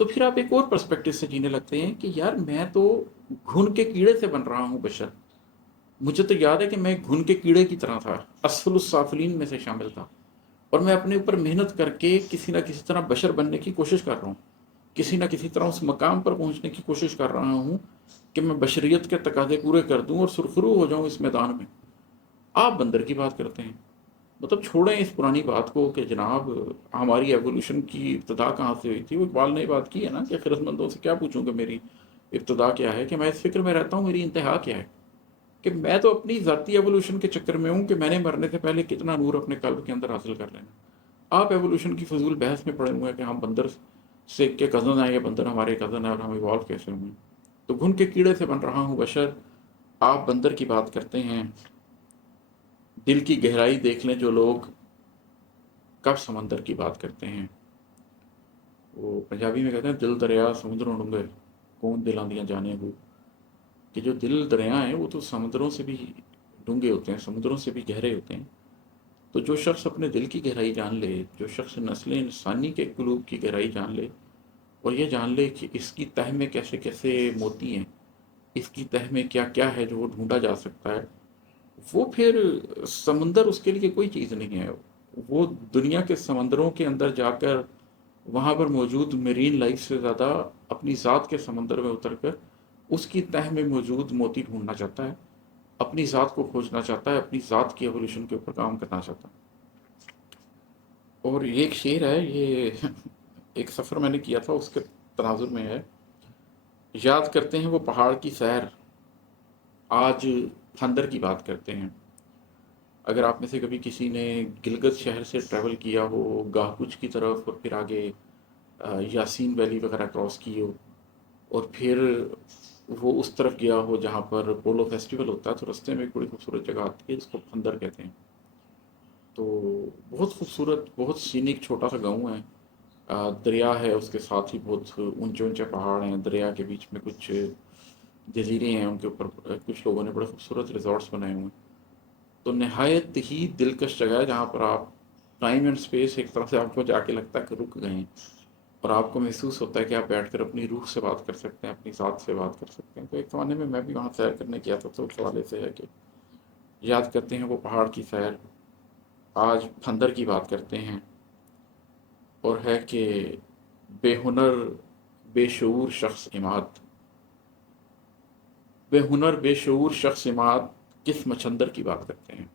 تو پھر آپ ایک اور پرسپیکٹو سے جینے لگتے ہیں کہ یار میں تو گھن کے کیڑے سے بن رہا ہوں بشر. مجھے تو یاد ہے کہ میں گھن کے کیڑے کی طرح تھا، اسفل السافلین میں سے شامل تھا، اور میں اپنے اوپر محنت کر کے کسی نہ کسی طرح بشر بننے کی کوشش کر رہا ہوں، کسی نہ کسی طرح اس مقام پر پہنچنے کی کوشش کر رہا ہوں کہ میں بشریت کے تقاضے پورے کر دوں اور سرخرو ہو جاؤں اس میدان میں. آپ بندر کی بات کرتے ہیں. مطلب چھوڑیں اس پرانی بات کو کہ جناب ہماری ایوولوشن کی ابتدا کہاں سے ہوئی تھی. وہ اقبال نے یہ بات کی ہے نا کہ خرد مندوں سے کیا پوچھوں کہ میری ابتدا کیا ہے، کہ میں اس فکر میں رہتا ہوں میری انتہا کیا ہے. کہ میں تو اپنی ذاتی ایوولوشن کے چکر میں ہوں کہ میں نے مرنے سے پہلے کتنا نور اپنے قلب کے اندر حاصل کر لینا. آپ ایوولوشن کی فضول بحث میں پڑے ہوئے ہیں کہ ہم بندر سے کے کزن ہیں یا بندر ہمارے کزن ہیں اور ہم ایوالو کیسے ہوئے ہیں. تو گھن کے کیڑے سے بن رہا ہوں بشر. آپ بندر کی بات کرتے ہیں. دل کی گہرائی دیکھ لیں جو لوگ کب سمندر کی بات کرتے ہیں. وہ پنجابی میں کہتے ہیں دل دریا سمندروں ڈونگے کون دل آندیاں جانے ہو. کہ جو دل دریا ہیں وہ تو سمندروں سے بھی ڈونگے ہوتے ہیں، سمندروں سے بھی گہرے ہوتے ہیں. تو جو شخص اپنے دل کی گہرائی جان لے، جو شخص نسل انسانی کے قلوب کی گہرائی جان لے، اور یہ جان لے کہ اس کی تہ میں کیسے کیسے موتی ہیں، اس کی تہ میں کیا کیا ہے جو وہ ڈھونڈا جا سکتا ہے، وہ پھر سمندر اس کے لیے کوئی چیز نہیں ہے. وہ دنیا کے سمندروں کے اندر جا کر وہاں پر موجود میرین لائف سے زیادہ اپنی ذات کے سمندر میں اتر کر اس کی تہ میں موجود موتی ڈھونڈنا چاہتا ہے، اپنی ذات کو کھوجنا چاہتا ہے، اپنی ذات کی ایولیوشن کے اوپر کام کرنا چاہتا ہے. اور یہ ایک شعر ہے، یہ ایک سفر میں نے کیا تھا اس کے تناظر میں ہے. یاد کرتے ہیں وہ پہاڑ کی سیر، آج پھندر کی بات کرتے ہیں. اگر آپ میں سے کبھی کسی نے گلگت شہر سے ٹریول کیا ہو گاہ کچھ کی طرف اور پھر آگے یاسین ویلی وغیرہ کراس کی ہو اور پھر وہ اس طرف گیا ہو جہاں پر پولو فیسٹیول ہوتا ہے، تو رستے میں ایک بڑی خوبصورت جگہ آتی ہے جس کو پھندر کہتے ہیں. تو بہت خوبصورت، بہت سینک چھوٹا سا گاؤں ہے. دریا ہے اس کے ساتھ ہی بہت اونچے اونچے پہاڑ ہیں، دریا کے بیچ میں کچھ جزیرے ہیں، ان کے اوپر کچھ لوگوں نے بڑے خوبصورت ریزورٹس بنائے ہوئے ہیں. تو نہایت ہی دلکش جگہ ہے جہاں پر آپ ٹائم اینڈ اسپیس ایک طرح سے آپ کو جا کے لگتا ہے کہ رک گئے ہیں، اور آپ کو محسوس ہوتا ہے کہ آپ بیٹھ کر اپنی روح سے بات کر سکتے ہیں، اپنی ذات سے بات کر سکتے ہیں. تو ایک زمانے میں بھی وہاں سیر کرنے گیا تھا، تو اس حوالے سے ہے کہ یاد کرتے ہیں وہ پہاڑ کی سیر، آج پھندر کی بات کرتے ہیں. اور ہے کہ بے ہنر بے شعور شخص عماد، بے ہنر بے شعور شخص عماد کس مچھندر کی بات کرتے ہیں.